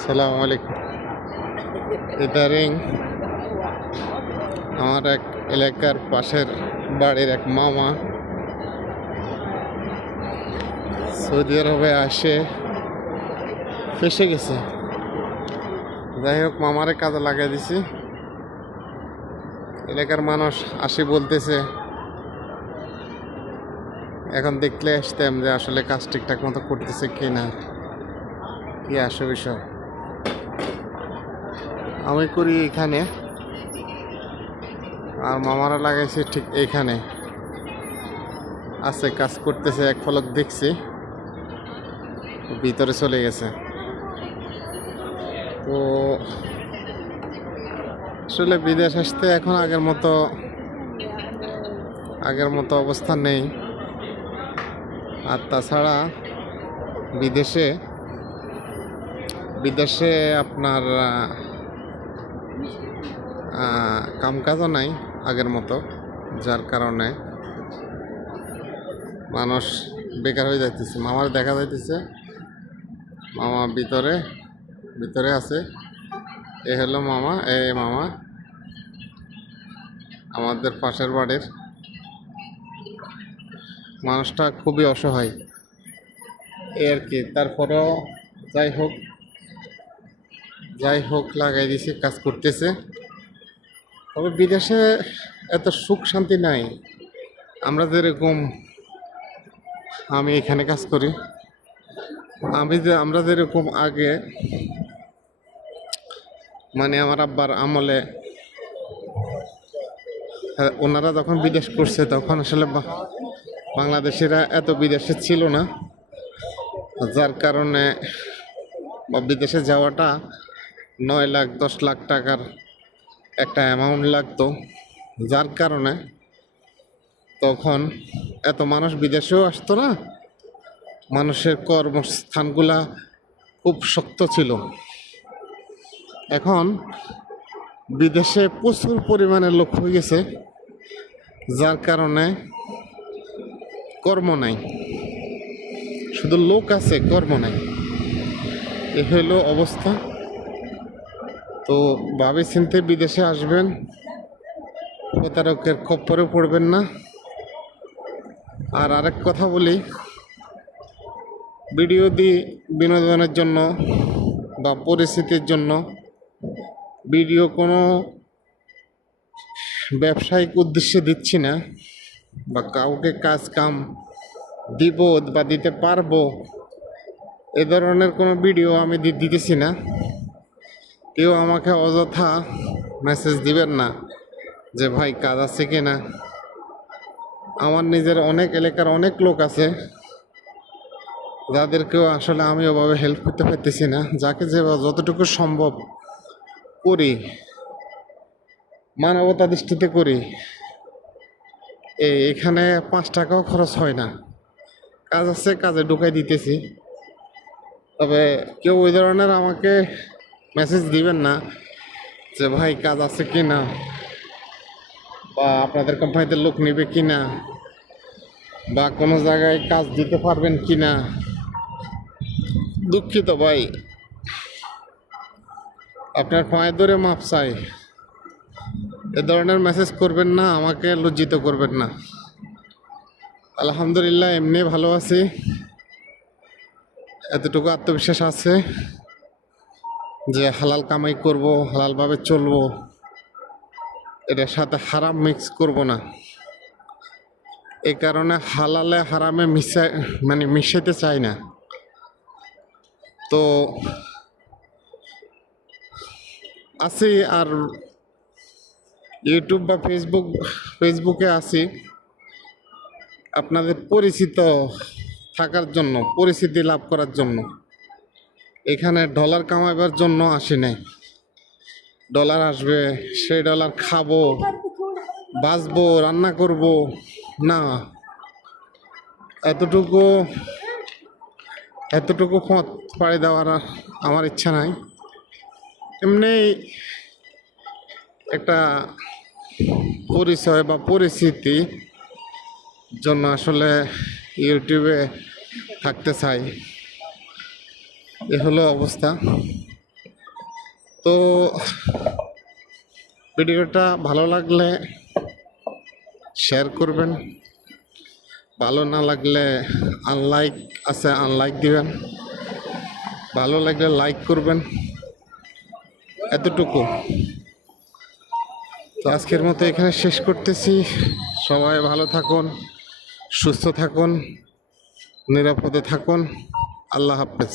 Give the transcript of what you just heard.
সালাম আলাইকুম। ইদারিং আমার এক এলাকার পাশের বাড়ির এক মামা সৌদি আরবে আসে, ফেসে গেছে। যাই হোক, মামারে কাজে লাগাই দিছি। এলাকার মানুষ আসি বলতেছে, এখন দেখলে আসতাম যে আসলে কাজ ঠিকঠাক মতো করতেছে কি না কি আসে বিষয় আমি করি এখানে। আর মামারা লাগাইছে ঠিক এইখানে আছে, কাজ করতেছে, এক ফলক দেখছি। ভিতরে চলে গেছে। তো আসলে বিদেশ আসতে এখন আগের মতো আগের মতো অবস্থা নেই। আর তাছাড়া বিদেশে বিদেশে আপনার কাম কাজও নাই আগের মতো, যার কারণে মানুষ বেকার হয়ে যাইতেছে। মামার দেখা যাইতেছে, মামা ভিতরে ভিতরে আছে। এ হলো মামা, এ মামা। আমাদের পাশের বাড়ির মানুষটা খুবই অসহায়। এই আর কি, তারপরেও যাই হোক যাই হোক লাগাই দিছে কাজ করতেছে। তবে বিদেশে এত সুখ শান্তি নাই। আমরা যেরকম আমি এখানে কাজ করি। আমি যে আমরা যেরকম আগে মানে আমার আব্বার আমলে হ্যাঁ, ওনারা যখন বিদেশ করছে তখন আসলে বাংলাদেশিরা এত বিদেশে ছিল না। যার কারণে বিদেশে যাওয়াটা নয় লাখ, দশ লাখ টাকার একটা অ্যামাউন্ট লাগতো। যার কারণে তখন এত মানুষ বিদেশেও আসতো না। মানুষের কর্মস্থানগুলা খুব শক্ত ছিল। এখন বিদেশে প্রচুর পরিমাণে লোক হয়ে গেছে, যার কারণে কর্ম নাই। শুধু লোক আছে, কর্ম নাই। এ হইল অবস্থা। তো ভাবে চিনতে বিদেশে আসবেন। প্রতারকের খপ্পরে পড়বেন না। আর আরেক কথা বলি, ভিডিও দিই বিনোদনের জন্য বা পরিস্থিতির জন্য ভিডিও কোনো ব্যবসায়িক উদ্দেশ্যে দিচ্ছি না বা কাউকে কাজ কাম দিব বা দিতে পারব, এ ধরনের কোনো ভিডিও আমি দিতেছি না। কেউ আমাকে অযথা মেসেজ দিবেন না যে, ভাই, কাজ আছে কি না আমার নিজের অনেক এলাকার অনেক লোক আছে যাদেরকেও আসলে আমি ওভাবে হেল্প করতে পারতেছি না। যাকে যে যতটুকু সম্ভব করি, মানবতা দৃষ্টিতে করি। এই এখানে পাঁচ টাকাও খরচ হয় না। কাজ আছে, কাজে ঢুকাই দিতেছি। তবে কেউ ওই ধরনের আমাকে মেসেজ দিবেন না যে, ভাই, কাজ আছে কি না বা আপনাদের কোম্পানিতে লোক নেবে কি না বা কোনো জায়গায় কাজ দিতে পারবেন কি না দুঃখিত, ভাই। আপনার পায়ে ধরে মাপ চাই। এ ধরনের মেসেজ করবেন না, আমাকে লজ্জিত করবেন না। আলহামদুলিল্লাহ, এমনি ভালো আছি। এতটুকু আত্মবিশ্বাস আছে। যে হালাল কামাই করব, হালালভাবে চলবো, এটার সাথে হারাম মিক্স করব না। এ কারণে হালালে হারামে মিশা মানে মিশাইতে চাই না। তো আছি আর ইউটিউব বা ফেসবুক ফেসবুকে আছি। আপনাদের পরিচিত থাকার জন্য, পরিচিতি লাভ করার জন্য। এখানে ডলার কামাইবার জন্য আসি নাই। ডলার আসবে, সেই ডলার খাব, বাঁচবো, রান্না করব, না। এতটুকু এতটুকু পথ পাড়ি দেওয়ার আমার ইচ্ছা নাই। এমনি একটা পরিচয় বা পরিস্থিতি জন্য আসলে ইউটিউবে থাকতে চাই। এ হলো অবস্থা। তো ভিডিওটা ভালো লাগলে শেয়ার করবেন। ভালো না লাগলে আনলাইক আছে আনলাইক দিবেন। ভালো লাগলে লাইক করবেন। এতটুকু। তো আজকের মতো এখানে শেষ করতেছি। সবাই ভালো থাকুন, সুস্থ থাকুন, নিরাপদে থাকুন। আল্লাহ হাফেজ।